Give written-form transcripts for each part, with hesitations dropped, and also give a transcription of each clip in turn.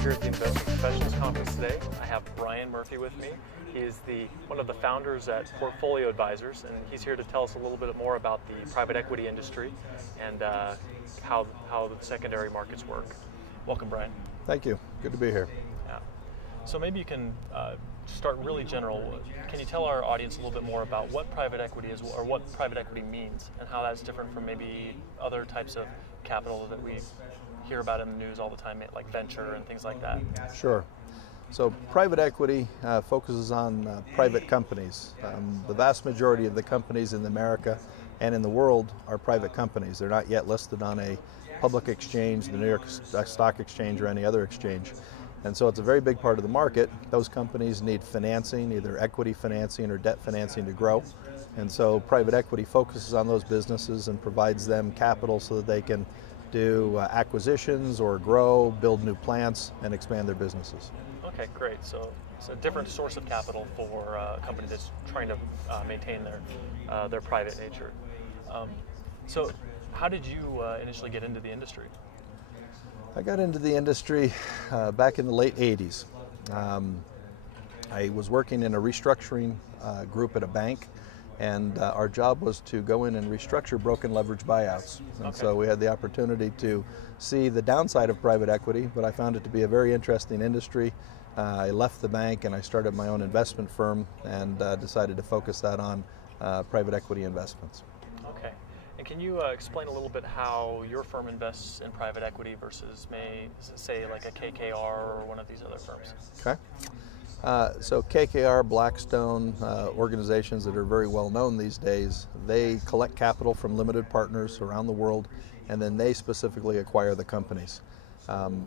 here at the Investment Professionals Conference today. I have Brian Murphy with me. He is one of the founders at Portfolio Advisors, and he's here to tell us a little bit more about the private equity industry and how the secondary markets work. Welcome, Brian. Thank you. Good to be here. Yeah. So maybe you can start really general. Can you tell our audience a little bit more about what private equity is, or what private equity means, and how that's different from maybe other types of capital that we hear about in the news all the time, like venture and things like that? Sure. So private equity focuses on private companies. The vast majority of the companies in America and in the world are private companies. They're not yet listed on a public exchange, the New York Stock Exchange or any other exchange. And so it's a very big part of the market. Those companies need financing, either equity financing or debt financing, to grow. And so private equity focuses on those businesses and provides them capital so that they can do acquisitions or grow, build new plants, and expand their businesses. Okay, great. So it's a different source of capital for a company that's trying to maintain their private nature. So how did you initially get into the industry? I got into the industry back in the late 80s. I was working in a restructuring group at a bank, and our job was to go in and restructure broken leverage buyouts. And so we had the opportunity to see the downside of private equity, but I found it to be a very interesting industry. I left the bank and I started my own investment firm and decided to focus that on private equity investments. Okay. And can you explain a little bit how your firm invests in private equity versus, say, like a KKR or one of these other firms? Okay. So KKR, Blackstone, organizations that are very well known these days, they collect capital from limited partners around the world, and then they specifically acquire the companies.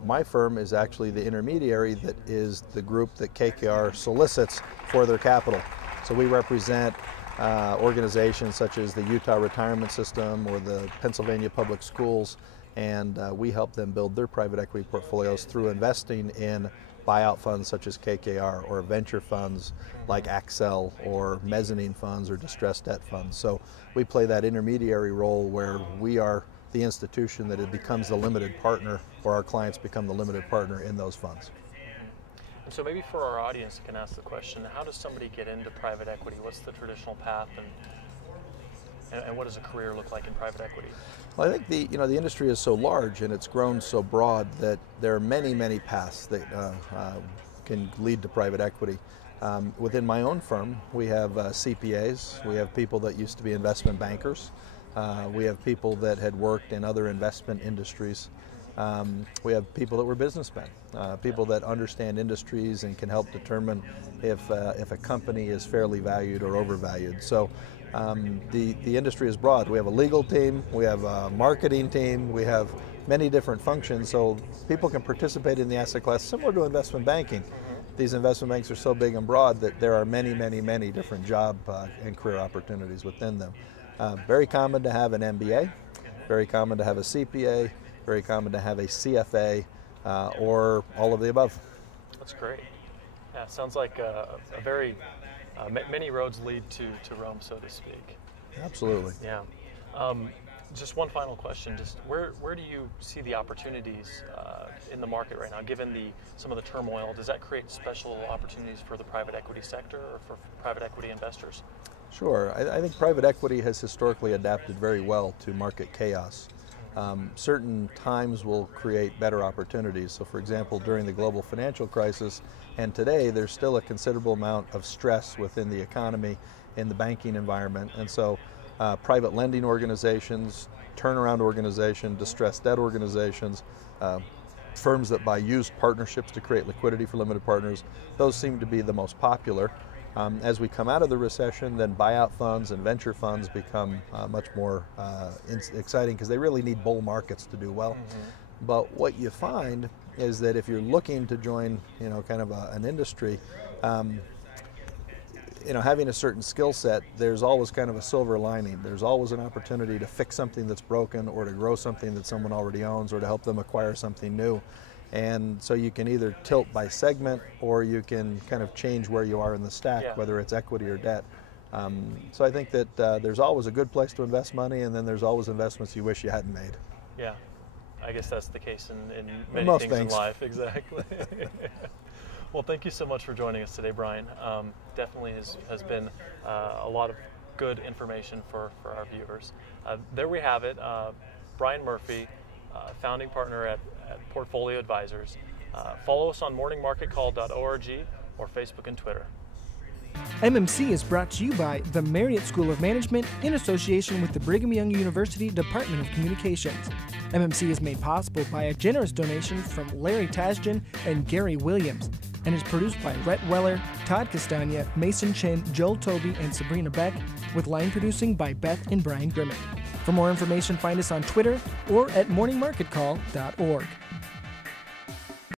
My firm is actually the intermediary that is the group that KKR solicits for their capital. So we represent organizations such as the Utah Retirement System or the Pennsylvania Public Schools, and we help them build their private equity portfolios through investing in buyout funds such as KKR, or venture funds like Accel, or mezzanine funds or distressed debt funds. So we play that intermediary role where we are the institution that it becomes the limited partner, or our clients become the limited partner in those funds. And so maybe for our audience, you can ask the question, how does somebody get into private equity? What's the traditional path, and what does a career look like in private equity? Well, I think the industry is so large and it's grown so broad that there are many paths that can lead to private equity. Within my own firm, we have CPAs, we have people that used to be investment bankers, we have people that had worked in other investment industries. We have people that were businessmen, people that understand industries and can help determine if a company is fairly valued or overvalued. So the industry is broad. We have a legal team, we have a marketing team, we have many different functions, so people can participate in the asset class similar to investment banking. These investment banks are so big and broad that there are many different job and career opportunities within them. Very common to have an MBA, very common to have a CPA, very common to have a CFA, or all of the above. That's great. Yeah, sounds like many roads lead to Rome, so to speak. Absolutely. Yeah. Just one final question. Just where do you see the opportunities in the market right now, given some of the turmoil? Does that create special opportunities for the private equity sector or for private equity investors? Sure. I think private equity has historically adapted very well to market chaos. Certain times will create better opportunities. So for example, during the global financial crisis and today, there's still a considerable amount of stress within the economy, in the banking environment. And so private lending organizations, turnaround organizations, distressed debt organizations, firms that buy used partnerships to create liquidity for limited partners, those seem to be the most popular. As we come out of the recession, then buyout funds and venture funds become much more exciting because they really need bull markets to do well. But what you find is that if you're looking to join, kind of an industry, having a certain skill set, there's always kind of a silver lining. There's always an opportunity to fix something that's broken, or to grow something that someone already owns, or to help them acquire something new. And so you can either tilt by segment, or you can kind of change where you are in the stack, whether it's equity or debt. So I think that there's always a good place to invest money, and then there's always investments you wish you hadn't made. Yeah, I guess that's the case in many most things in life. Exactly. Well, thank you so much for joining us today, Brian. Definitely has been a lot of good information for our viewers. There we have it. Brian Murphy, founding partner at Portfolio Advisors. Follow us on morningmarketcall.org or Facebook and Twitter. MMC is brought to you by the Marriott School of Management in association with the Brigham Young University Department of Communications. MMC is made possible by a generous donation from Larry Tasjan and Gary Williams, and is produced by Rhett Weller, Todd Castagna, Mason Chin, Joel Toby, and Sabrina Beck, with line producing by Beth and Brian Grimmett. For more information, find us on Twitter or at morningmarketcall.org.